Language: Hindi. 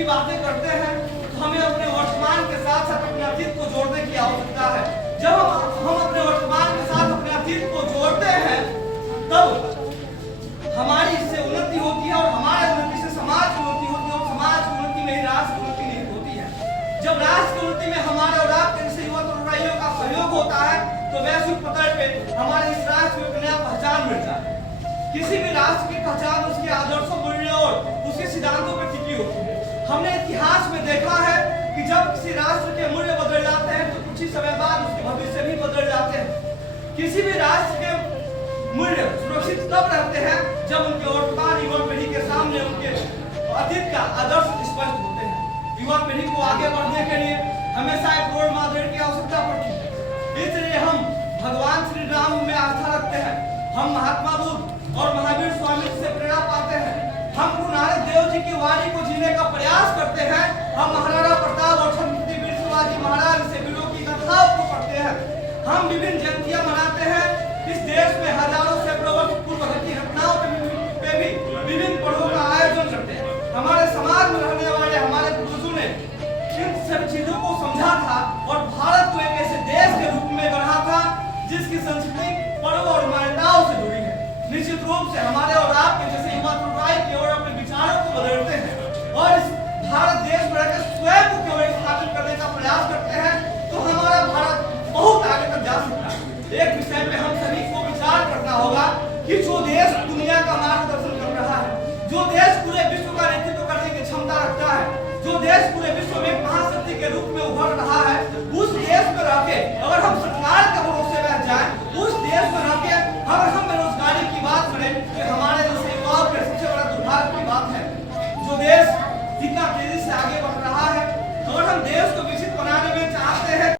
की बातें करते हैं तो हमें अपने वर्तमान के साथ साथ अपने अतीत को जोड़ने की आवश्यकता है। जब हम अपने वर्तमान के साथ अपने अतीत को जोड़ते हैं तब हमारी इससे उन्नति होती है और हमारे उन्नति से समाज की उन्नति होती है और समाज की उन्नति में ही राष्ट्र की उन्नति नहीं होती है। जब राष्ट्र की उन्नति में हमारे और आपके जैसे युवक और युवाओं का सहयोग होता है तो वैश्विक पटल पे हमारे इस राष्ट्र को एक नया पहचान मिलता है। किसी भी राष्ट्र की पहचान उसके आदर्शों, मूल्यों और उसके सिद्धांतों पर टिकी होती है। हमने इतिहास में देखा है कि जब किसी राष्ट्र के मूल्य बदल जाते हैं तो कुछ ही समय बाद उसके भविष्य भी बदल जाते हैं। किसी भी राष्ट्र के मूल्य सुरक्षित तब रहते हैं जब उनके वर्तमान युवा पीढ़ी के सामने उनके अतीत का आदर्श स्पष्ट होते हैं। युवा पीढ़ी को आगे बढ़ने के लिए हमेशा एक रोल मॉडल की आवश्यकता पड़ती है। इसलिए हम भगवान श्री राम में आस्था रखते हैं, हम महात्मा बुद्ध और महावीर स्वामी से प्रेरणा पाते हैं, हम गुरु नानक देव जी की वाणी को जीने का प्रयास करते हैं, हम महाराणा प्रताप और छत्रपति वीर शिवाजी महाराज से वीरों की गाथाओं को पढ़ते हैं, हम विभिन्न जयंतियां मनाते हैं। इस देश में हजारों सैकड़ों वर्ष पूर्व घटी घटनाओं पे भी विभिन्न पर्वों का आयोजन करते हैं। हमारे समाज में रहने वाले हमारे पूर्वजों ने इन सभी चीजों को समझा था और